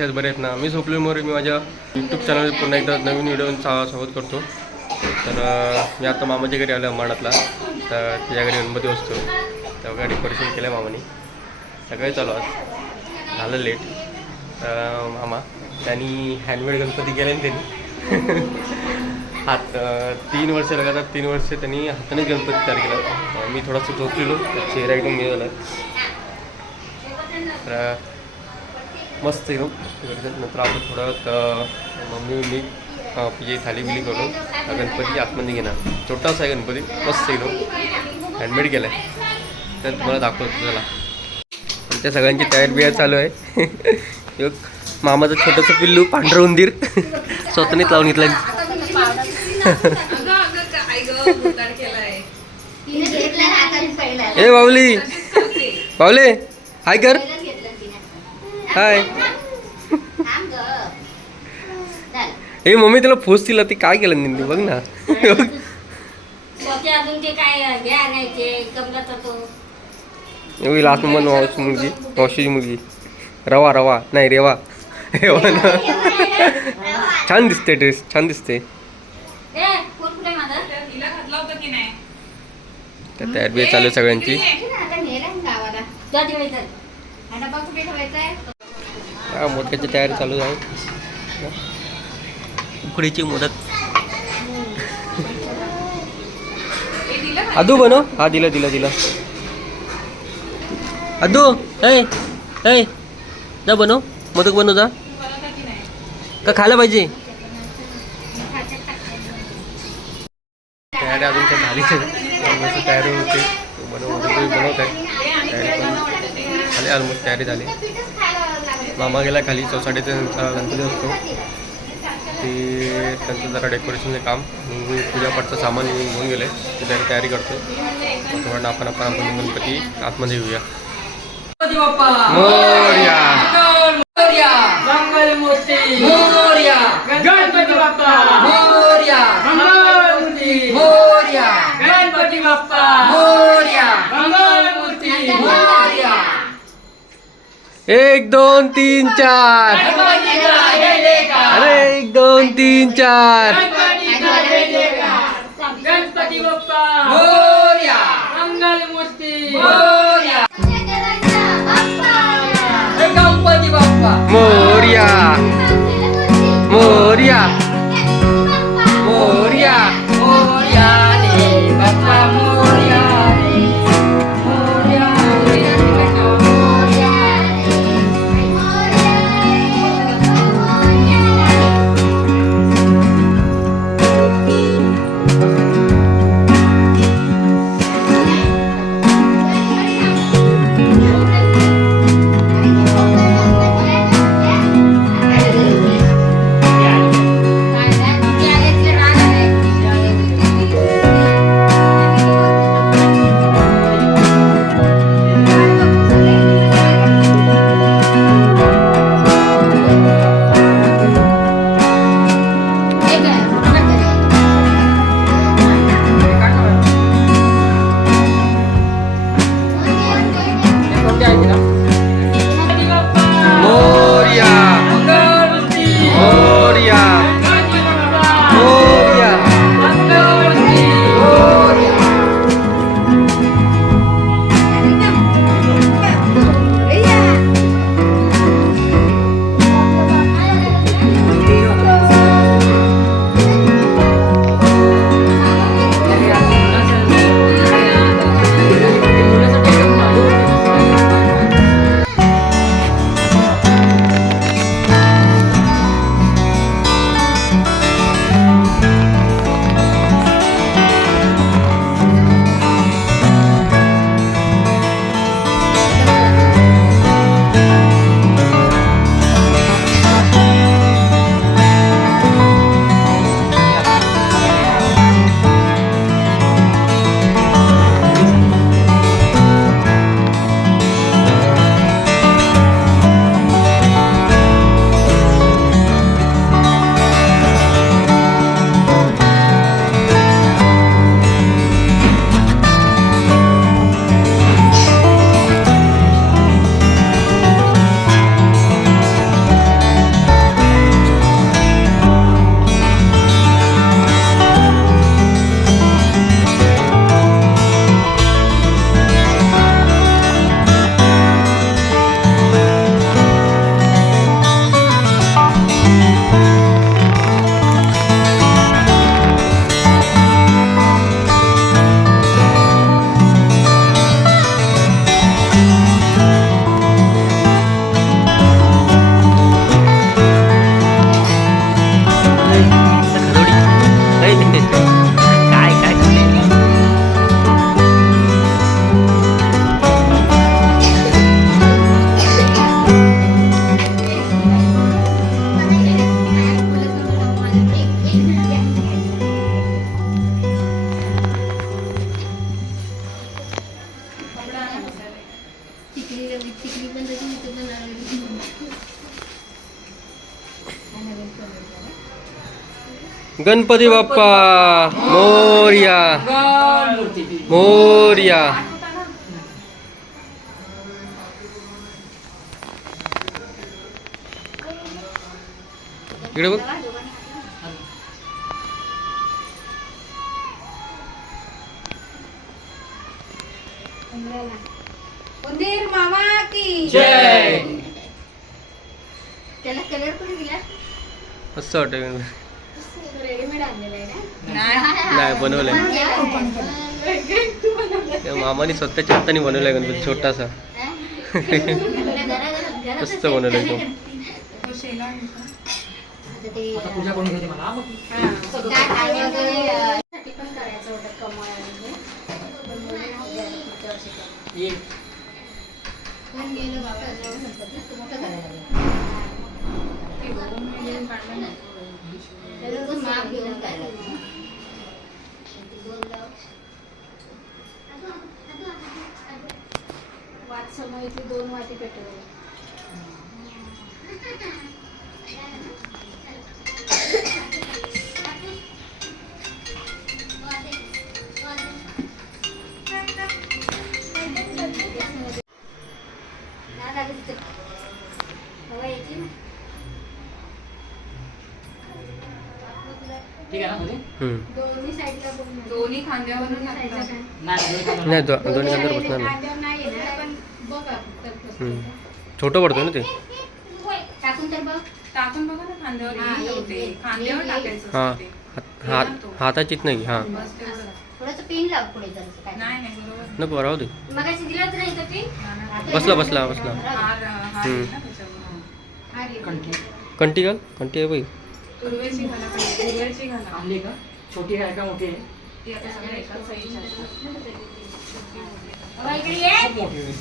कसे आहेत बरे आहेत ना. मी झोपले मोरे मी माझ्या यूट्यूब चॅनल पुन्हा एकदा नवीन व्हिडिओचा स्वागत करतो. तर मी आता मामाच्या घरी आलो अंबाणातला तर त्याच्या घरी गणपती असतो तेव्हा डेकोरेशन केलं आहे मामाने. सकाळी चालू आज. झालं लेट तर मामा त्यांनी हँडमेड गणपती केले ना त्यांनी. हात तीन वर्ष लगातार तीन वर्ष त्यांनी हातानेच गणपती तयार केला. मी थोडासा झोपलेलो. चेहरा एकदम हे झाला तर मस्त एकदम नंतर आपण थोडं मम्मी मी अं, थाली बिली करून. गणपती आतमध्ये घेणार. छोटासा आहे गणपती. मस्त एकदम हँडमेड केला आहे तर तुम्हाला दाखवतो चला. आमच्या सगळ्यांची तयार बियार चालू आहे. एक मामाचं छोटंसं पिल्लू पांढरं उंदीर. स्वतःनेच लावून घेतलं ए बावली बावले हाय कर. हाय ए मम्मी तुला फोस दिला ती काय केलं निंदी बघ ना. अजून ते काय हे एवढी लास्ट नंबर मावशी मुलगी मावशीची मुलगी. रवा रवा. नाही रेवा. रेवा ना. छान दिसते ड्रेस छान दिसते. तर तयार बियार चालू आहे सगळ्यांची. जा तिकडे चल. हा, मोदकाची तयारी चालू आहे. उकडीची मोदक. अदू बनव. हा दिलं दिलं दिलं. अदू ऐ जा बनव. मोदक बनव जा. का खायला पाहिजे? तयारी अजून झाली तयारी होते. बनव बनवत आहे तयारी पण झाली ऑलमोस्ट तयारी झाली. मामा गेला खाली चौसाडीचा त्यांचा गणपती असतो. ते त्यांचं जरा डेकोरेशनचं काम. मी पूजापाठचं सामान घेऊन गेलं. आहे ते त्याची तयारी करतो थोडं आपण आपण आपण गणपती आतमध्ये येऊया. मोरया. गणपती बाप्पा मोर्या मंगलमूर्ती मोर्या गणपती बाप्पा मोर्या मंगलमूर्ती मोर्या एक दोन तीन चार. अरे एक दोन तीन चार. गणपती बाप्पा. मोरया. गणपती बाप्पा. मोर्या. मोर्या. इकडे बघ. उंदीर मामा की जय. त्याला कलर दिला? मस्त वाटतं रेडीमेड आणलेला आहे ना? नाही. नाही बनवलंय. मामाने स्वतःच्या हाताने बनवलाय गणपती छोटासा. मस्त बनवलंय तो. हा. पण करायचं काढलं दोन वाट दोन वाटी पेटवली दोन्ही खांद्यावरून दोन्ही? नाही साईडला बसणार नाही. खांद्यावर. छोटं पडतं ना ते. टाकून बघ. ना खांद्यावर हा. खांद्यावर टाकायचं हां. हाताचीच नाही हां. नको राहू दे. बसला बसला बसला. हा कंटी घाल कंटी आहे बाई. छोटी आहे का मोठी आहे? ती आता सगळ्या एकाच साईजच्या असतात. बाबा इकडे ये. खूप मोठी आहे.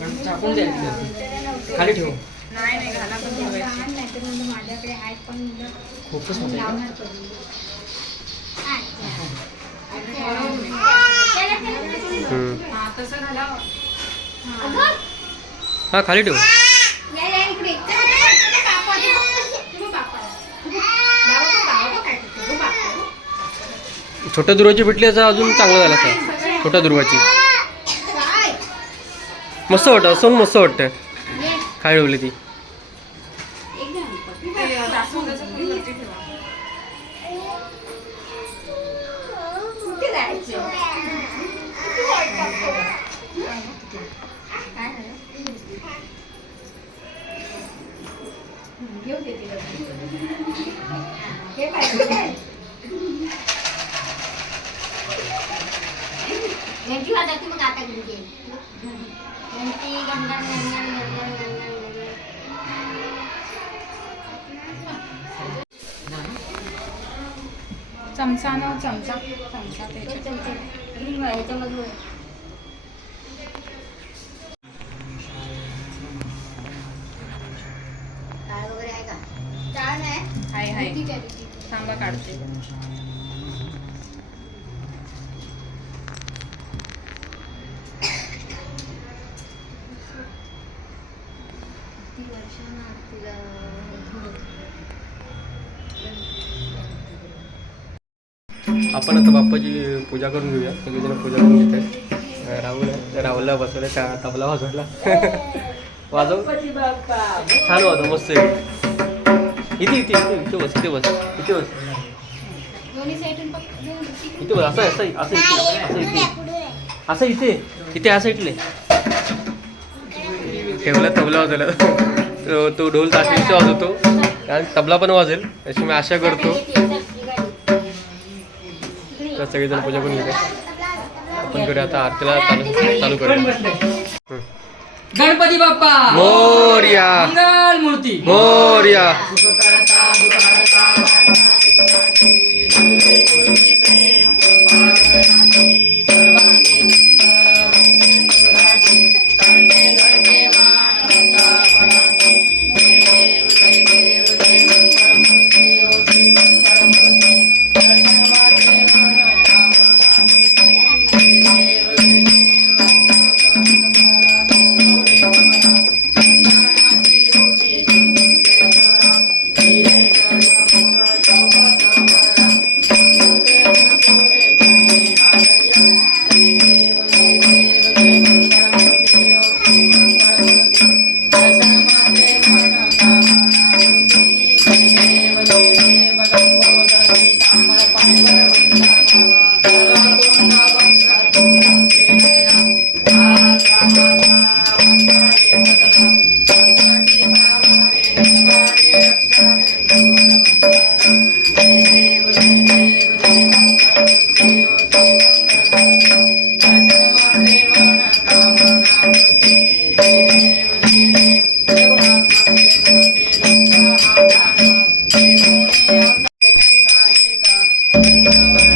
पण टाकून जाईल तिला. खाली ठेव. नाही नाही घाला पण लहान नाही तर म्हणलं माझ्याकडे आहेत पण खूपच मोठी आहे. लावणार कधी? बरोबर आहे. हम्म. हा तसं घाला हां खाली ठेव. या या इकडे. तुम्ही बापा तुम्ही बापा बाबा बाबा काय करतो? छोट्या दुर्वाची भेटली असं अजून चांगलं झालं असं छोट्या दुर्वाची? मस्त वाटतं असं मस्त वाटतं. काय ठेवली ती चमचा चमचा चमचा ते त्याच्यात चमचे. ग्रीन वा- ह्याच्यामधून डाळ वगैरे आहे का डाळ नाही हाय हाय ठीक आहे ठीक आहे. थांबा काढते आपण आता बाप्पाची पूजा करून घेऊया. सगळेजण पूजा करून घेत आहेत. राहुल राहुलला बसवलं त्या तबला वाजवायला. वाजव. छान वाजव मस्त आहे. इथे इथे इथे इथे बस इथे बस इथे बस. इथे बस असं असं असं इथे. असं इथे. असं इथे. इथे असं इथले. ठेवला तबला वाजवला. तो- ढोल ताशेचा वाजवतो. आणि तबला पण वाजेल. अशी मी आशा करतो. सगळेजण पूजा करून घेते आपण करूया आता आरतीला चालू चालू. हं. गणपती बाप्पा मोर्या मंगल मूर्ती मोर्या मोरया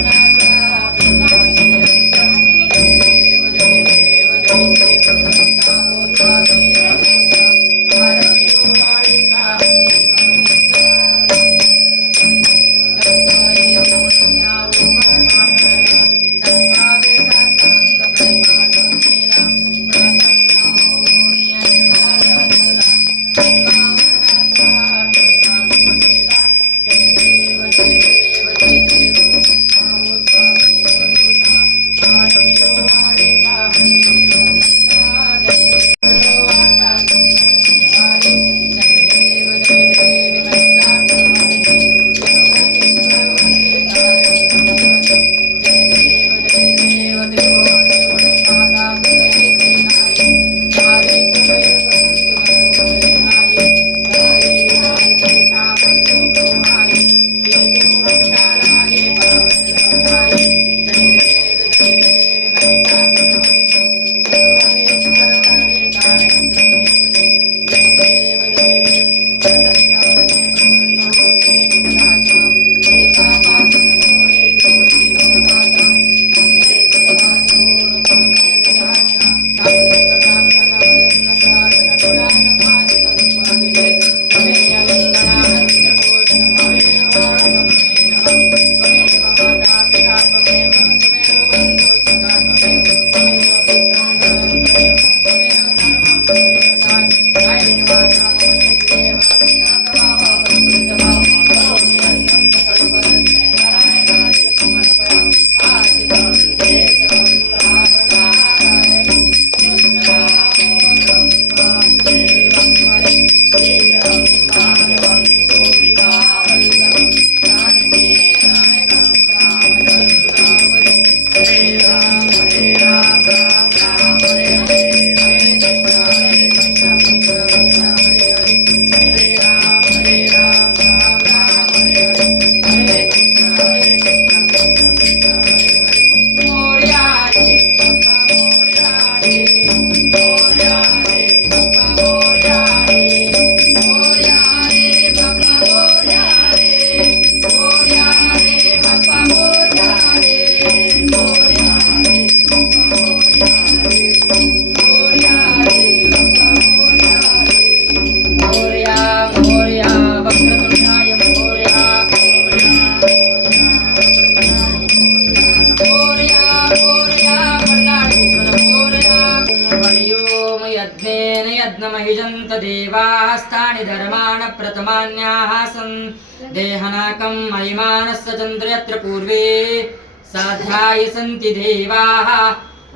साध्याय सन्ति देवाः।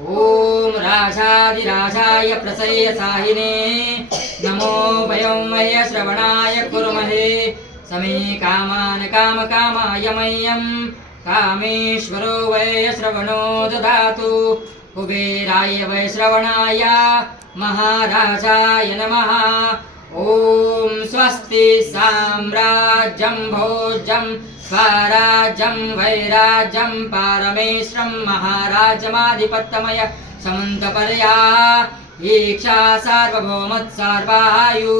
ॐ राजाधिराजाय प्रसय साहिने। नमो वय श्रवणाय कुर्महे। समे कामान् कामकामाय मह्यं। कामेश्वरो वै श्रवणो ददातु। कुबेराय वै श्रवणाय महाराजाय नमः। ॐ स्वस्ति साम्राज्यं भोज्यं स्वराज्यं वैराज्यं पारमेश्वरं महाराजमाधिपत्यमय समन्तपर्या ईक्षा सार्वभौमत्सार्वायु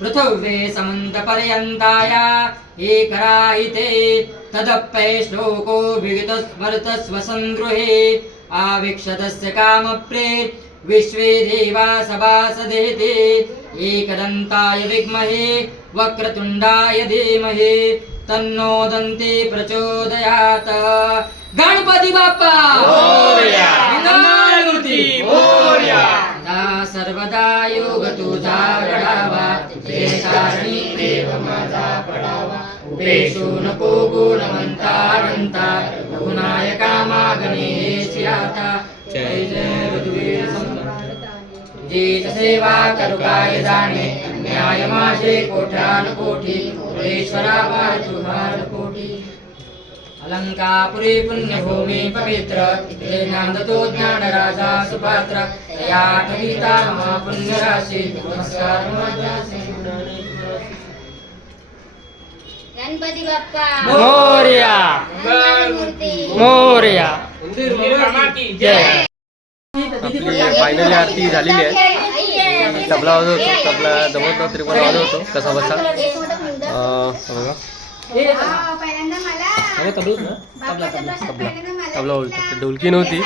पृथिवे समन्तपर्यन्ताय एकरायिते तदप्यै श्लोको विगतस्मृतस्वसङ्गृहे आवीक्षतस्य कामप्रे विश्वे देवा सभासदेते एकदन्ताय विद्महे वक्रतुण्डाय धीमहि तन्नो दन्ते प्रचोदयात्. गणपती बाप्पा! सर्वदा योग तुझा घडावा ते कारणी देव माझा पडावा. उपेशू नको गुणवंता अनंता रघुनायका मागणेश आता जय जय रघुवीर जीत सेवा करू काय जाणे. न्याय माझे कोट्यान कोटी अलंकापुरी पुण्यभूमी पवित्र इथे नांदतो ज्ञान राजा सुपात्र या ठविता महापुण्य राशी नमस्कार माझ्या गणपती बाप्पा मोरया मोरया जय फायनली आरती झालेली आहे तबला वाजवतो तबला जमत नव्हतं तरी पण वाजवतो कसा बसा तबला बोलतो ते ढोलकी नव्हती.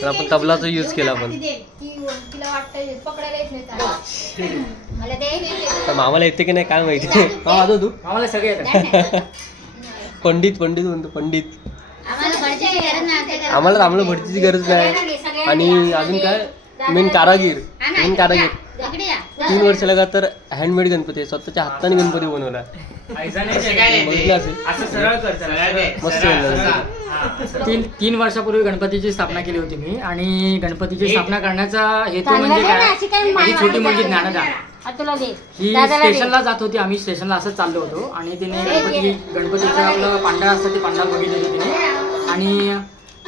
तर आपण तबलाचा यूज केला आपण. तर. मामाला येते की नाही काय माहिती. हा तू आम्हाला सगळे पंडित पंडित म्हणतो पंडित. आम्हाला आम्हाला भरतीची गरज नाही. आणि अजून काय? मेन कारागीर. मेन कारागीर. तीन वर्ष लगातार हँडमेड गणपती आहे. स्वतःच्या हाताने गणपती बनवला. मस्त. तीन तीन वर्षापूर्वी गणपतीची स्थापना केली होती मी. आणि गणपतीची स्थापना करण्याचा हेतू म्हणजे काय? माझी छोटी मुलगी ज्ञानदा हा. स्टेशनला जात होती. आम्ही स्टेशनला असंच चाललो होतो. आणि तिने गणपती गणपतीचं आपलं पांढरा असतं ते पांढरा बघितलं होतं तिने आणि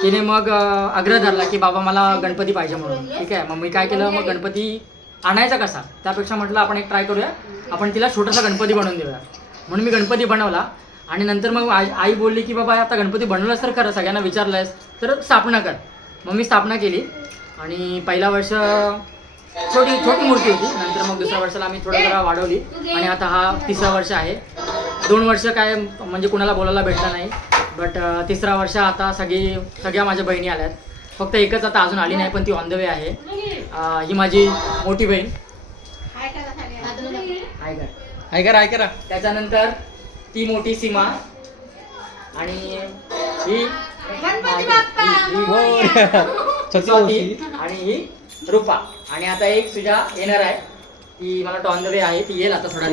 तिने मग आग्रह धरला की बाबा मला गणपती पाहिजे म्हणून. ठीक आहे? मग मी काय केलं? मग गणपती आणायचा कसा? त्यापेक्षा म्हटलं आपण एक ट्राय करूया. आपण तिला छोटासा गणपती बनवून देऊया. म्हणून मी गणपती बनवला. आणि नंतर मग आई आई बोलली की बाबा आता गणपती बनवलास तर खरं सगळ्यांना विचारलंयस तर स्थापना कर. मग मी स्थापना केली. आणि पहिला वर्ष छोटी छोटी मूर्ती होती. नंतर मग दुसऱ्या वर्षाला आम्ही थोडं जरा वाढवली. आणि आता हा तिसरा वर्ष आहे. दोन वर्ष काय म्हणजे कुणाला बोलायला भेटला नाही. बट तिसरा वर्ष आता सगळी सगळ्या माझ्या बहिणी आल्यात. फक्त एकच आता अजून आली नाही पण ती ऑन द वे आहे. अं, ही माझी मोठी बहीण. हाय करा सगळ्यांना. आहे का ऐका करा. त्याच्यानंतर ती मोठी सीमा. आणि ही. आणि ही रूपा. आणि आता एक सुजा येणार आहे. ती मला टॉन द वे आहे. ती येईल आता थोडा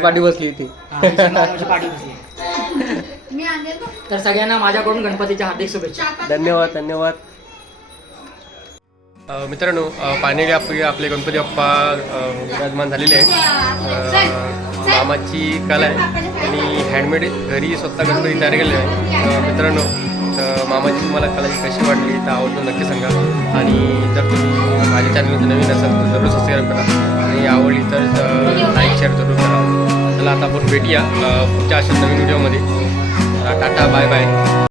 पाठी बसली होती. पाठी बसली. तर सगळ्यांना माझ्याकडून गणपतीच्या हार्दिक शुभेच्छा. धन्यवाद धन्यवाद. मित्रांनो फायनली आपले आपले गणपती बाप्पा विराजमान झालेले आहे अ, मामाची कला आहे आणि हँडमेड घरी स्वतः गणपती तयार केलेले आहे. मित्रांनो तर मामाची तुम्हाला कला कशी वाटली तर आवडतो नक्की सांगा. आणि जर तुम्ही माझ्या चॅनलमध्ये नवीन असाल तर जरूर सबस्क्राईब करा. आणि आवडली तर लाईक शेअर जरूर करा. चला आता आपण भेटूया पुढच्या अशा नवीन व्हिडिओमध्ये टाटा बाय बाय